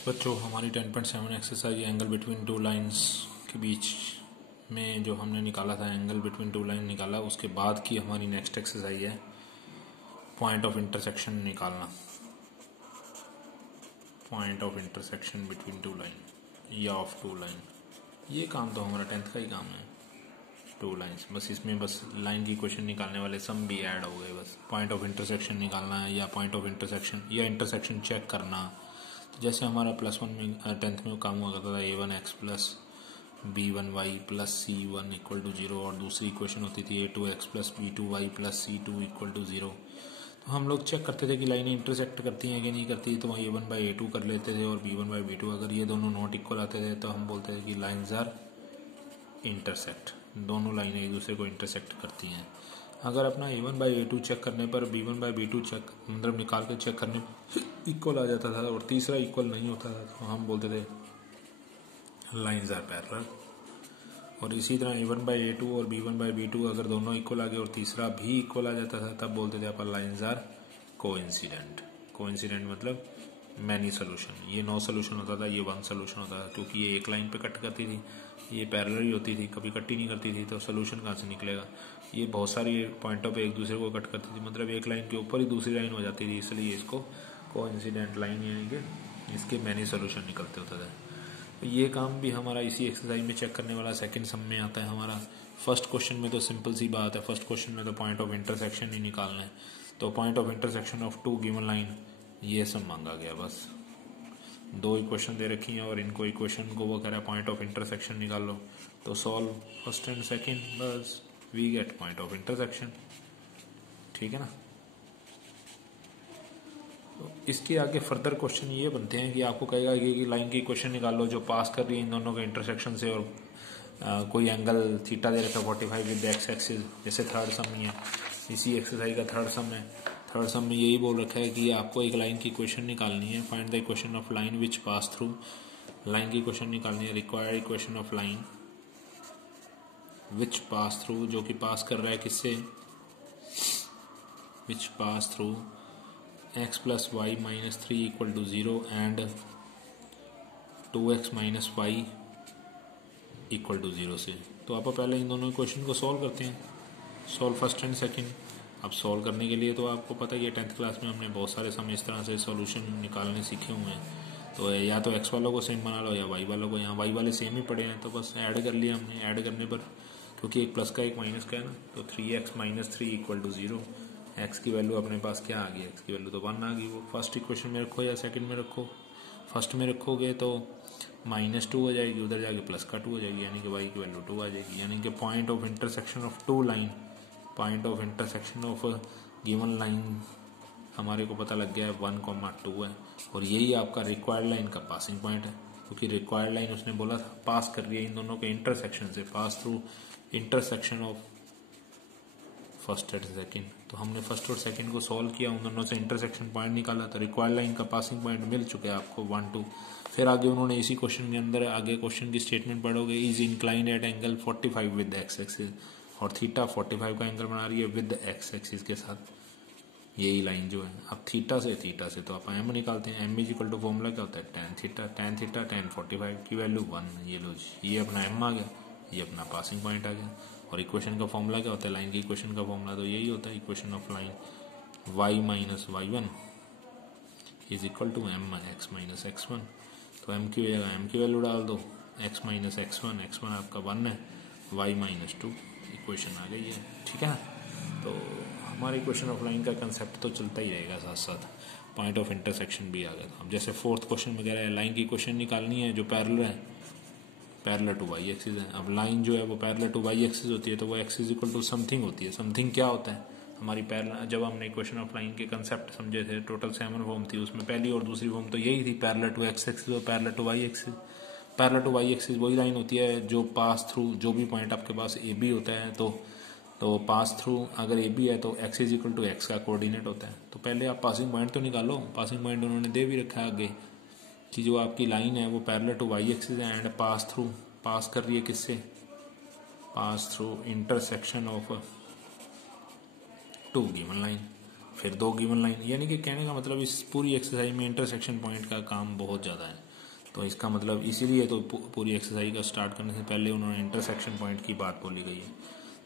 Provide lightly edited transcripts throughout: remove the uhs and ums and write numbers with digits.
बच्चों हमारी 10.7 exercise angle between two lines के बीच में जो हमने निकाला था, एंगल बिटवीन टू लाइन निकाला, उसके बाद की हमारी नेक्स्ट एक्सरसाइज है पॉइंट ऑफ इंटरसेक्शन निकालना। Point of intersection between two line या ऑफ टू लाइन, ये काम तो हमारा 10th का ही काम है। टू लाइंस, बस इसमें बस लाइन की इक्वेशन निकालने वाले सम भी ऐड हो गए। बस पॉइंट ऑफ इंटरसेक्शन निकालना है या पॉइंट ऑफ इंटरसेक्शन या इंटरसेक्शन चेक करना। तो जैसे हमारा +1 में 10th में काम हुआ करता था a1x plus b1y plus c1 equal to 0, और दूसरी इक्वेशन होती थी a2x plus b2y plus c2 equal to 0। तो हम लोग चेक करते थे कि लाइनें इंटरसेक्ट करती हैं कि नहीं करती, तो a1/a2 कर लेते थे और b1/b2। अगर ये दोनों नॉट इक्वल आते थे तो हम बोलते थे कि लाइन्स आर इंटरसेक्ट, दोनों लाइनें एक दूसरे को इंटरसेक्ट करती हैं। अगर अपना a1/a2 चेक करने पर b1/b2 चेक मतलब निकाल के चेक करने पर इक्वल आ जाता था और तीसरा इक्वल नहीं होता था, तो हम बोलते थे लाइन्स आर पैरेलल। और इसी तरह a1/a2 और b1/b2 अगर दोनों इक्वल आ गए और तीसरा भी इक्वल आ जाता था, तब बोलते थे अपन लाइन्स आर कोइंसिडेंट। कोइंसिडेंट मतलब मैनी सोल्यूशन। ये 9 सोल्यूशन होता था, ये 1 सोल्यूशन होता था, क्योंकि ये एक लाइन पे कट करती थी, ये पैरेलल ही होती थी, कभी कट ही नहीं करती थी, तो सोल्यूशन कहाँ से निकलेगा। ये बहुत सारी पॉइंटों पे एक दूसरे को कट करती थी, मतलब एक लाइन के ऊपर ही दूसरी लाइन हो जाती थी, इसलिए इसको कोइंसिडेंट लाइन यानी कि इसके मैनी सोल्यूशन निकलते होते थे। तो ये काम भी हमारा इसी एक्सरसाइज में चेक करने वाला सेकंड सम में आता है हमारा। फर्स्ट क्वेश्चन में तो सिंपल सी बात है, फर्स्ट क्वेश्चन में तो पॉइंट ऑफ इंटरसेक्शन ही निकालना है। तो point of intersection of two given line, ये सब मांगा गया। बस 2 इक्वेशन दे रखी हैं और इनको इक्वेशन को वो कह रहा है पॉइंट ऑफ इंटरसेक्शन निकाल लो, तो सॉल्व फर्स्ट एंड सेकंड, बस we get point of intersection. ठीक है ना। तो इसके आगे फर्दर क्वेश्चन ये बनते हैं कि आपको कहेगा कि लाइन की इक्वेशन निकाल लो जो पास कर रही है इन दोनों के इंटरसेक्शन से, और कोई एंगल थीटा दे रखा है 45 विद एक्स एक्सिस, जैसे थर्ड सम ही है, इसी एक्सरसाइज का थर्ड सम है। थर्ड सम में यही बोल रखा है कि आपको एक लाइन की इक्वेशन निकालनी है। Find the equation of line which pass through, line की इक्वेशन निकालनी है। Required equation of line which pass through, जो कि पास कर रहा है किससे, which pass through x plus Y minus 3 equal to 0 and 2x minus Y equal to 0 से। तो आप पहले इन दोनों इक्वेशन को सॉल्व करते हैं, सॉल्व फर्स्ट एंड सेकंड। अब सॉल्व करने के लिए तो आपको पता ही है 10th क्लास में हमने बहुत सारे सम इस तरह से सॉल्यूशन निकालने सीखे हुए हैं। तो या तो x वालों को सेम बना लो या y वालों को, यहाँ y वाले सेम ही पड़े हैं तो बस ऐड कर लिया हमने। ऐड करने पर क्योंकि एक प्लस का एक माइनस का है ना, तो 3x minus 3 equal to 0। x की वैल्यू अपने पास क्या आ गई, x की वैल्यू तो 1 आ गई। वो फर्स्ट इक्वेशन में रखो या सेकंड में रखो, फर्स्ट में रखोगे तो -2 हो जाएगी, उधर जाके प्लस का 2 हो जाएगी, यानी कि y की वैल्यू 2 आ जाएगी। यानी कि point of intersection of two line, point of intersection of given line हमारे को पता लग गया है 1,2 है, और यही आपका रिक्वायर्ड लाइन का पासिंग पॉइंट है, क्योंकि रिक्वायर्ड लाइन उसने बोला था पास कर रही है इन दोनों के इंटरसेक्शन से, पास through intersection of first and second. तो हमने फर्स्ट और सेकंड को सॉल्व किया, उन दोनों से इंटरसेक्शन पॉइंट निकाला, तो रिक्वायर्ड लाइन का पासिंग पॉइंट मिल चुका है आपको 1, 2। फिर आगे उन्होंने इसी क्वेश्चन के अंदर आगे क्वेश्चन की स्टेटमेंट पढ़ोगे, is inclined at angle 45 with x axis, और थीटा 45 का एंगल बना रही है विद एक्स एक्सिस के साथ, यही लाइन जो है। अब थीटा से तो आप एम निकालते हैं। M is equal to formula क्या होता है, tan थीटा tan 45 की वैल्यू 1। ये लो, ये अपना एम आ गया, ये अपना पासिंग पॉइंट आ गया। और इक्वेशन का फॉर्मूला क्या होता है, लाइन की इक्वेशन का फॉर्मूला तो यही होता है, equation of line y minus y1 is equal to m x minus x1। तो m की जगह m की वैल्यू डाल दो, x माइनस x1, x1 आपका 1 है, y माइनस 2, इक्वेशन आ गई है। ठीक है ना। तो हमारी इक्वेशन ऑफ लाइन का कंसेप्ट तो चलता ही रहेगा, साथ साथ पॉइंट ऑफ इंटरसेक्शन भी आ गया। अब जैसे फोर्थ क्वेश्चन में कह रहा है लाइन की इक्वेशन निकालनी है जो पैरेलल है, पैरेलल टू वाई एक्सिस है। अब लाइन जो है वो पैरेलल टू वाई एक्सिस होती है, तो वो एक्सिस इक्वल टू समथिंग होती है। समथिंग क्या होता है हमारी पैरेलल, जब हमने इक्वेशन ऑफ लाइन के कंसेप्ट समझे थे, टोटल 7 फॉर्म थी, उसमें पहली और दूसरी फॉर्म तो यही थी, पैरेलल टू एक्स एक्सिस और parallel to Y axis. Parallel to Y axis वही लाइन होती है जो पास थ्रू, जो भी पॉइंट आपके पास ए बी होता है, तो पास थ्रू अगर ए बी है तो X is equal to X का कोऑर्डिनेट होता है। तो पहले आप पासिंग पॉइंट तो निकालो। पासिंग पॉइंट उन्होंने दे भी रखा है आगे कि जो आपकी लाइन है वो पैरेलल टू वाई एक्सिस है एंड पास थ्रू, पास कर रही है किससे, पास through intersection of 2 given line, फिर 2 गिवन लाइन। यानी कि कहने का मतलब इस पूरी एक्सरसाइज में इंटरसेक्शन पॉइंट का काम बहुत ज़्यादा है। तो इसका मतलब इसीलिए तो पूरी एक्सरसाइज का स्टार्ट करने से पहले उन्होंने इंटरसेक्शन पॉइंट की बात बोली गई है।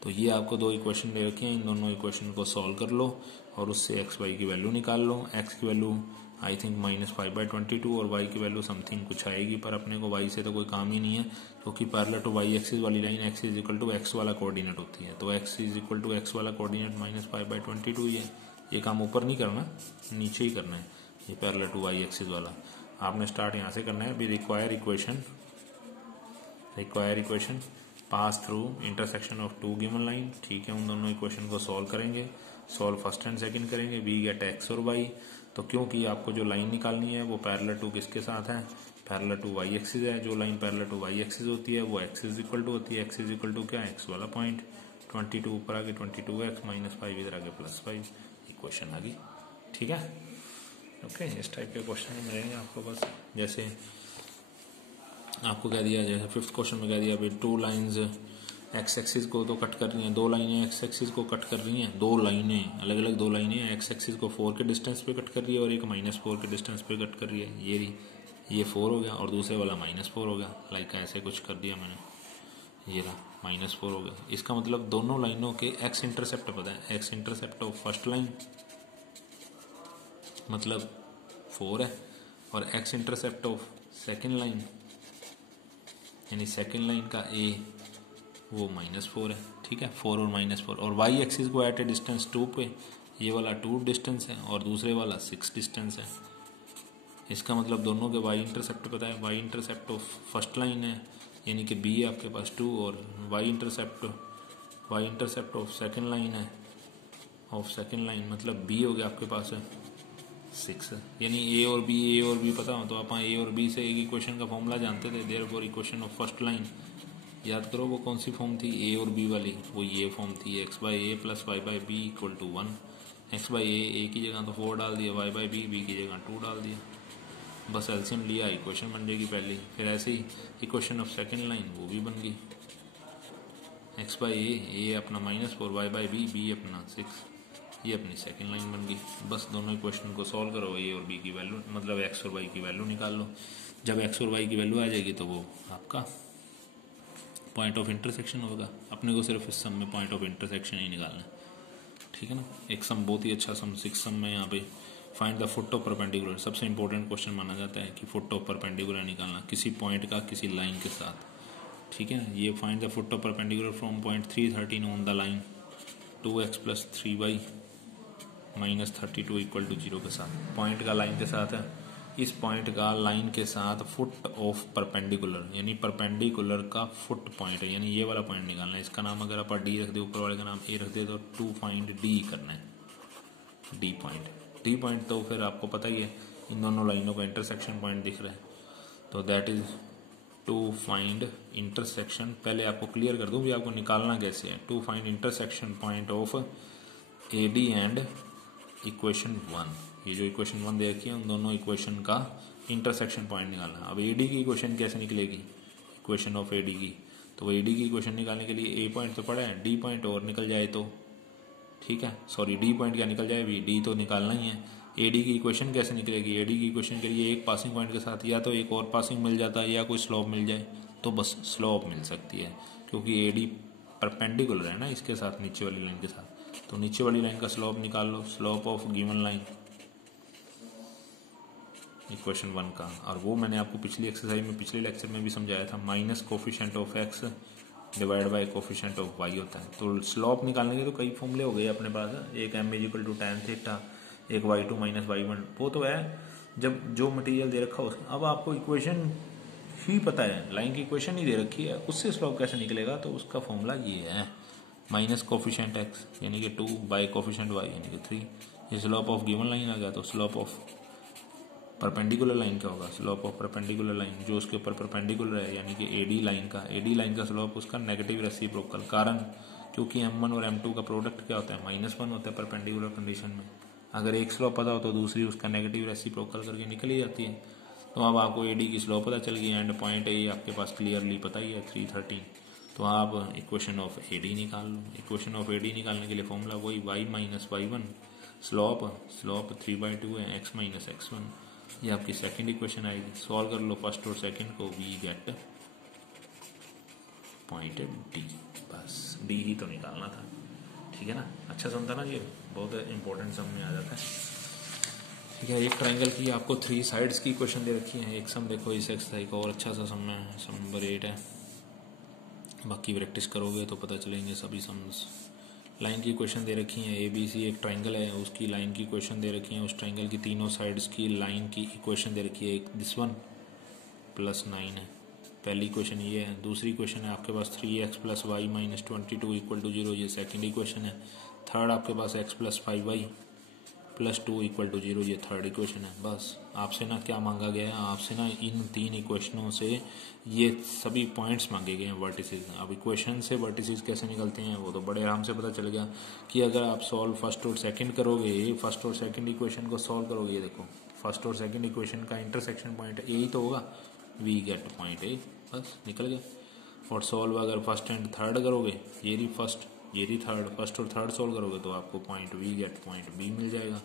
तो ये आपको दो इक्वेशन दे रखे हैं, इन दोनों इक्वेशन को सॉल्व कर लो और उससे एक्स वाई की वैल्यू निकाल लो। एक्स की वैल्यू आई थिंक -5/22 और वाई की वैल्यू समथिंग कुछ आएगी, पर अपने को वाई से तो कोई काम ही नहीं है क्योंकि पैरेलल टू वाई एक्सिस वाली line X is equal to X वाला कोऑर्डिनेट होती है। तो X is equal to X वाला कोऑर्डिनेट -5/22 ही है। ये काम ऊपर नहीं करना, नीचे ही करना है, ये पैरेलल टू वाई एक्सिस वाला। आपने स्टार्ट यहाँ से करना है। अभी require equation pass through intersection of two given line. ठीक है, उन दोनों इक्वेशन को सॉल्व करेंगे। सॉल्व फर्स्ट एंड सेकंड करेंगे। वी गेट एक्स और वाई। तो क्योंकि आपको जो लाइन निकालनी है वो पैरेलल टू किसके साथ है, पैरेलल टू वाई एक्सिस है। जो line parallel to Y axis होती है वो एक्स इज इक्वल टू होती है, एक्स इज इक्वल टू क्या, एक्स वाला पॉइंट। 22 ऊपर आगे 22x -5 इधर आगे +5 इक्वेशन आ गई। ठीक है, ओके। इस टाइप के क्वेश्चन मिलेंगे आपको। बस जैसे आपको कह दिया, जैसे 5th क्वेश्चन में कह दिया अभी टू लाइंस एक्स एक्सिस को तो कट कर रही हैं, दो लाइनें एक्स एक्सिस को कट कर रही हैं, दो लाइनें अलग अलग, दो लाइनें एक्स एक्सिस को 4 के डिस्टेंस पे कट कर रही है और एक -4 के डिस्टेंस पे कट कर रही है। ये 4 हो गया और दूसरे वाला -4 हो गया। लाइक ऐसे कुछ कर दिया मैंने, ये रहा -4 हो गया। इसका मतलब दोनों लाइनों के एक्स इंटरसेप्ट पता है। X intercept of first line मतलब 4 है और x intercept of second line यानी सेकेंड लाइन का ए वो -4 है। ठीक है, 4 और -4। और वाई एक्सिस को एट ए डिस्टेंस 2 पे, ये वाला 2 डिस्टेंस है और दूसरे वाला 6 डिस्टेंस है। इसका मतलब दोनों के वाई इंटरसेप्ट पता है। Y intercept of first line है यानी कि बी है आपके पास 2, और Y intercept of second line है, ऑफ सेकेंड लाइन मतलब बी हो गया आपके पास 6। यानी ए और बी पता हो तो आप ए और बी से एक इक्वेशन का फॉर्मूला जानते थे। Therefore equation of first line याद करो वो कौन सी फॉर्म थी, ए और बी वाली, वो ये फॉर्म थी x/a + y/b = 1। x/a ए की जगह तो 4 डाल दिया, y/b की जगह 2 डाल दिया, बस एलसीएम लिया, इक्वेशन बन जाएगी पहली। फिर ऐसे ही इक्वेशन ऑफ सेकेंड लाइन वो भी बन गई, x/a ए अपना -4, y/b बी अपना 6, ये अपनी सेकेंड लाइन बन गई। बस दोनों इक्वेशन को सॉल्व करो, ए और बी की वैल्यू मतलब एक्स और वाई की वैल्यू निकाल लो। जब एक्स और वाई की वैल्यू आ जाएगी तो वो आपका पॉइंट ऑफ इंटरसेक्शन होगा। अपने को सिर्फ इस सम में पॉइंट ऑफ इंटरसेक्शन ही निकालना है। ठीक है ना, एक सम बहुत ही अच्छा सम 6 सम में यहाँ पे find the foot of perpendicular सबसे इंपॉर्टेंट क्वेश्चन माना जाता है कि फुट ऑफ परपेंडिकुलर निकालना किसी पॉइंट का किसी लाइन के साथ। ठीक है, ये find the foot of perpendicular from point 313 on the line 2x + 3y -32 = 0 के साथ। पॉइंट का लाइन के साथ है, इस पॉइंट का लाइन के साथ फुट ऑफ परपेंडिकुलर यानी परपेंडिकुलर का फुट पॉइंट है, यानी ये वाला पॉइंट निकालना है। इसका नाम अगर आप डी रख दे, ऊपर वाले का नाम ए रख दे, तो टू फाइंड डी करना है। डी पॉइंट तो फिर आपको पता ही है, इन दोनों लाइनों का इंटरसेक्शन पॉइंट दिख रहा है, तो that is to find intersection. पहले आपको क्लियर कर दूं भी आपको निकालना कैसे है। To find intersection point of A D and equation 1। ये जो इक्वेशन 1 दे रखी है उन दोनों इक्वेशन का इंटरसेक्शन पॉइंट निकालना है। अब एडी की इक्वेशन कैसे निकलेगी, इक्वेशन ऑफ एडी की, तो एडी की इक्वेशन निकालने के लिए ए पॉइंट तो पड़ा है, डी पॉइंट और निकल जाए तो ठीक है, सॉरी डी पॉइंट क्या निकल जाए, भी डी तो निकालना ही है। एडी की इक्वेशन कैसे निकलेगी, एडी की इक्वेशन के लिए एक पासिंग पॉइंट के साथ या तो एक और पासिंग मिल जाता है या कोई स्लोप मिल जाए, तो बस स्लोप मिल सकती है क्योंकि एडी परपेंडिकुलर है ना इसके साथ, नीचे वाली लाइन के साथ। तो नीचे वाली लाइन का स्लोप निकाल लो, slope of given line equation 1 का, और वो मैंने आपको पिछली एक्सरसाइज में पिछले लेक्चर में भी समझाया था, minus coefficient of x divide by coefficient of y होता है। तो स्लोप निकालने के तो कई फॉर्मूले हो गए अपने पास, एक m = tan थीटा, एक y2 - y1, वो तो है जब जो मटेरियल दे रखा हो। अब आपको इक्वेशन ही पता है, लाइन की इक्वेशन ही दे रखी है, उससे स्लोप कैसे निकलेगा, तो उसका फॉर्मूला ये है, माइनस कोफिशिएंट एक्स यानी कि 2 बाय कोफिशिएंट वाई यानी कि 3। ये स्लोप ऑफ गिवन लाइन आ गया, तो स्लोप ऑफ परपेंडिकुलर लाइन क्या होगा, स्लोप ऑफ परपेंडिकुलर लाइन जो उसके ऊपर परपेंडिकुलर है यानी कि एडी लाइन का स्लोप उसका नेगेटिव रेसिप्रोकल, कारण क्योंकि m1 और m2 का प्रोडक्ट क्या होता है, -1 होता है परपेंडिकुलर कंडीशन में। अगर एक स्लोप पता हो तो दूसरी उसका नेगेटिव रेसिप्रोकल करके निकल ही जाती है। तो अब आपको एडी की स्लोप पता चल गई, एंड पॉइंट ए आपके पास क्लियरली पता ही है 313। तो आप इक्वेशन ऑफ एडी निकाल लो। इक्वेशन ऑफ एडी निकालने के लिए फॉर्मूला वही y - y1, स्लोप 3/2 है, x - x1 ये आपकी सेकंड इक्वेशन आएगी। सॉल्व कर लो फर्स्ट और सेकंड को, वी गेट पॉइंट डी। बस डी ही तो निकालना था, ठीक है ना। अच्छा सम था ना, ये बहुत इंपॉर्टेंट सम में आ जाता है। ठीक है, एक ट्राइंगल की आपको 3 साइड्स की क्वेश्चन दे रखी है। एक सम देखो इस एक्सरसाइज का और अच्छा सा सम है, सम नंबर 8 है। बाकी प्रैक्टिस करोगे तो पता चलेंगे सभी सम्स। लाइन की क्वेश्चन दे रखी है, ए बी सी एक ट्राइंगल है, उसकी लाइन की क्वेश्चन दे रखी है। उस ट्राइंगल की तीनों साइड्स की लाइन की इक्वेशन दे रखी है। एक दिस वन +9 है, पहली क्वेश्चन ये है। दूसरी क्वेश्चन है आपके पास 3x + y - 22 = 0, ये सेकंड इक्वेशन है। थर्ड आपके पास x + 5y + 2 = 0, ये थर्ड इक्वेशन है। बस आपसे ना क्या मांगा गया है, आपसे ना इन 3 इक्वेशनों से ये सभी पॉइंट्स मांगे गए हैं, वर्टिसेस। अब इक्वेशन से वर्टिसेस कैसे निकलते हैं वो तो बड़े आराम से पता चल गया कि अगर आप सॉल्व फर्स्ट और सेकंड करोगे, फर्स्ट और सेकंड इक्वेशन को सॉल्व करोगे, ये देखो फर्स्ट और सेकंड इक्वेशन का इंटरसेक्शन पॉइंट यही तो होगा, वी गेट पॉइंट ए, बस निकल गया। और सॉल्व अगर फर्स्ट एंड थर्ड करोगे, ये रही फर्स्ट, ये रही थर्ड, फर्स्ट और थर्ड सॉल्व करोगे तो आपको point we get point B मिल जाएगा।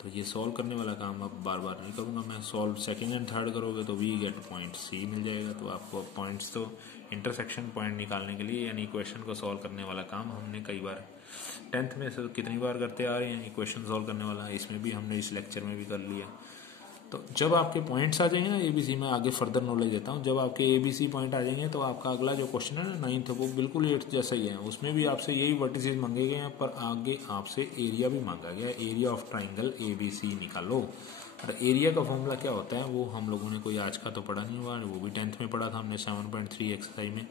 तो ये सॉल्व करने वाला काम अब बार बार नहीं करूँगा मैं। सॉल्व सेकंड एंड थर्ड करोगे तो वी गेट पॉइंट सी मिल जाएगा। तो आपको अब पॉइंट्स तो इंटरसेक्शन पॉइंट निकालने के लिए यानी इक्वेशन को सॉल्व करने वाला काम हमने कई बार 10th में से कितनी बार करते आ रहे हैं, इक्वेशन सॉल्व करने वाला, इसमें भी हमने इस लेक्चर में भी कर लिया। तो जब आपके पॉइंट्स आ जाएंगे ना एबीसी में, आगे फर्दर नॉलेज देता हूँ, जब आपके एबीसी पॉइंट आ जाएंगे तो आपका अगला जो क्वेश्चन है ना 9th, वो बिल्कुल 8th जैसा ही है। उसमें भी आपसे यही वर्टिसेस मांगे गए हैं, पर आगे आपसे एरिया भी मांगा गया है। एरिया ऑफ ट्राइंगल एबीसी निकालो। और एरिया का फॉर्मूला क्या होता है वो हम लोगों ने कोई आज का तो पढ़ा नहीं हुआ, वो भी 10th में पढ़ा था हमने 7.3 एक्सरसाइज में।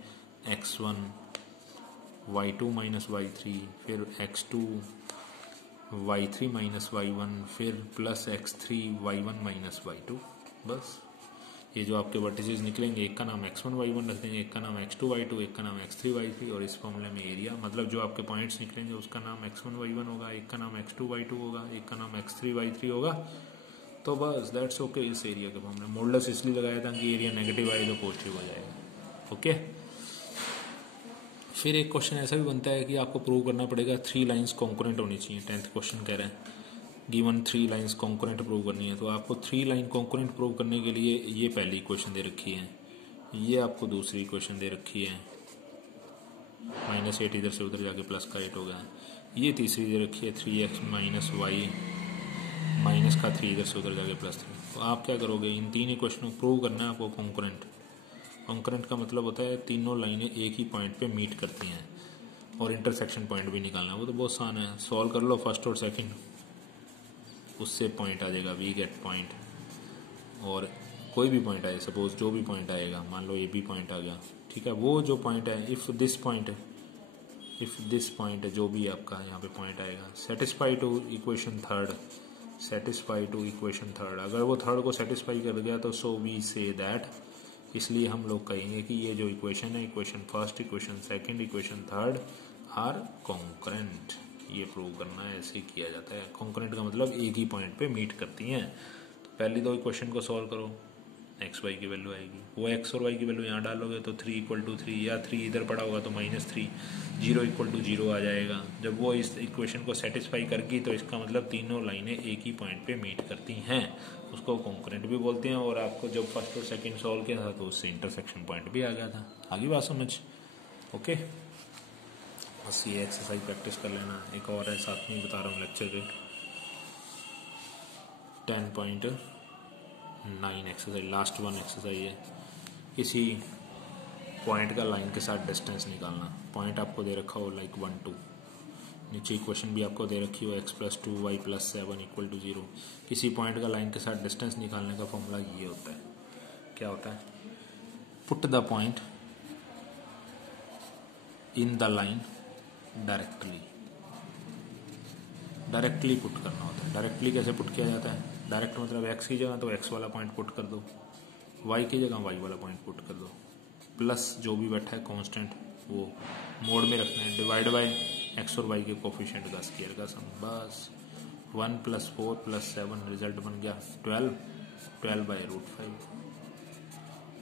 x1 y2 - y3, फिर x2 y3 - y1, फिर +x3 y1 - y2। बस ये जो आपके वर्टिसेस निकलेंगे, एक का नाम x1 y1 रख देंगे, एक का नाम x2 y2, एक का नाम x3 y3, और इस फॉर्मूले में एरिया मतलब जो आपके पॉइंट्स निकलेंगे उसका नाम x1 y1 होगा, एक का नाम x2 y2 होगा, एक का नाम x3 y3 होगा। तो बस दैट्स ओके। इस एरिया के फॉर्मूले मॉडुलस इसलिए लगाया था कि एरिया नेगेटिव आए तो पॉजिटिव हो जाएगा। ओके। फिर एक क्वेश्चन ऐसा भी बनता है कि आपको प्रूव करना पड़ेगा 3 लाइंस कॉन्करेंट होनी चाहिए। 10th क्वेश्चन कह रहे हैं गिवन 3 लाइंस कॉन्करेंट प्रूव करनी है। तो आपको 3 लाइन कॉन्करेंट प्रूव करने के लिए ये पहली इक्वेशन दे रखी है, ये आपको दूसरी इक्वेशन दे रखी है, -8 इधर से उधर जाके प्लस का 8 हो गया। ये तीसरी दे रखी है 3x - y -3 इधर से उधर जाके +3। तो आप क्या करोगे, इन 3 इक्वेशनों को प्रूव करना है आपको कॉन्करेंट। कॉन्करेंट का मतलब होता है तीनों लाइनें एक ही पॉइंट पे मीट करती हैं, और इंटरसेक्शन पॉइंट भी निकालना है। वो तो बहुत आसान है, सॉल्व कर लो फर्स्ट और सेकंड, उससे पॉइंट आ जाएगा, वी गेट पॉइंट। और कोई भी पॉइंट आए, सपोज जो भी पॉइंट आएगा, मान लो ये भी पॉइंट आ गया, ठीक है, वो जो पॉइंट है, इफ़ दिस पॉइंट जो भी आपका यहाँ पे पॉइंट आएगा सेटिस्फाई टू इक्वेशन थर्ड, अगर वो थर्ड को सेटिस्फाई कर गया तो सो वी से दैट, इसलिए हम लोग कहेंगे कि ये जो इक्वेशन है, equation first, equation second, equation third are concurrent. ये प्रूव करना है, ऐसे ही किया जाता है। कॉन्करेंट का मतलब एक ही पॉइंट पे मीट करती हैं। तो पहली दो इक्वेशन को सॉल्व करो, एक्स वाई की वैल्यू आएगी, वो एक्स और वाई की वैल्यू यहाँ डालोगे तो 3 = 3, या 3 इधर पड़ा होगा तो -3, 0 = 0 आ जाएगा। जब वो इस इक्वेशन को सेटिस्फाई करगी तो इसका मतलब तीनों लाइनें एक ही पॉइंट पे मीट करती हैं, उसको कॉन्करेंट भी बोलते हैं। और आपको जब फर्स्ट और सेकंड सॉल्व किया था तो उससे इंटरसेक्शन पॉइंट भी आ गया था। आगे बात समझ? ओके, बस ये एक्सरसाइज प्रैक्टिस कर लेना। एक और है साथ में बता रहा हूँ लेक्चर के 10.9 एक्सरसाइज, लास्ट वन एक्सरसाइज है। किसी पॉइंट का लाइन के साथ डिस्टेंस निकालना। पॉइंट आपको दे रखा हो लाइक 1 2, नीचे इक्वेशन भी आपको दे रखी हो x + 2 y + 7 = 0। किसी पॉइंट का लाइन के साथ डिस्टेंस निकालने का फॉर्मूला ये होता है। क्या होता है? Put the point in the line directly put करना होता है। डायरेक्टली कैसे पुट किया जाता है? डायरेक्ट मतलब x की जगह तो x वाला पॉइंट पुट कर दो, y की जगह y वाला पॉइंट पुट कर दो, प्लस जो भी बैठा है कांस्टेंट वो मोड में रखना है, डिवाइड बाय x और y के कोफिशिएंट का स्क्वायर का सम। बस 1 + 4 + 7 रिजल्ट बन गया 12/√5।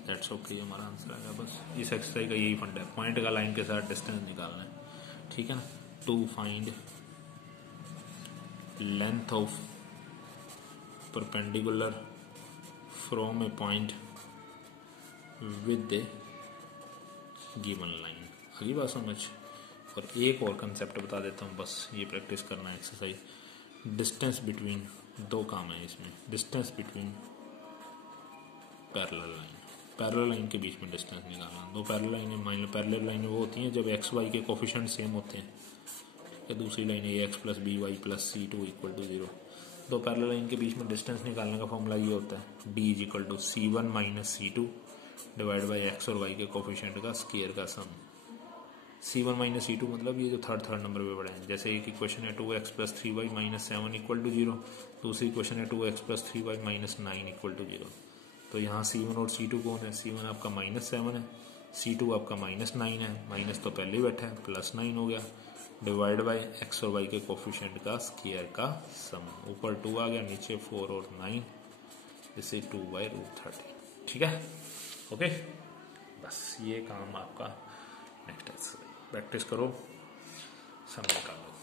दैट्स ओके, हमारा आंसर आएगा। बस इस एक्सरसाइज का यही फंड है, पॉइंट का लाइन के साथ डिस्टेंस निकालना है, ठीक है ना। To find length of perpendicular from a point with a given line. अगली बात समझ। और एक और कंसेप्ट बता देता हूँ, बस ये प्रैक्टिस करना है एक्सरसाइज। डिस्टेंस बिटवीन, दो काम है इसमें, distance between parallel line, parallel line के बीच में डिस्टेंस निकालना। दो पैरेलल लाइनें, पैरेलल लाइनें वो होती हैं जब एक्स वाई के कोफिशिएंट सेम होते हैं, या दूसरी line a x plus b y plus c two equal to 0। दो पैरेलल लाइन के बीच में डिस्टेंस निकालने का फॉर्मूला ये होता है, d is equal to C1 minus C2 divide by x और वाई के कोफिशिएंट का स्क्वायर का सम। C1 माइनस C2 मतलब ये जो थर्ड नंबर पे पड़े हैं। जैसे एक इक्वेशन है 2x plus 3y minus 7 equal to 0, दूसरी इक्वेशन है 2x plus 3y minus 9 equal to 0। तो यहाँ C1 और C2 कौन है? C1 आपका माइनस 7 है, C2 आपका माइनस 9 है, माइनस तो पहले ही बैठा है, प्लस 9 हो गया, डिवाइड बाई एक्स और वाई के कोफिशिएंट का स्क्वायर का सम। ऊपर 2 आ गया, नीचे 4 और 9, इसे 2/√30। ठीक है, ओके। बस ये काम आपका नेक्स्ट एक्सरसाइज, प्रैक्टिस करो, सम निकालो।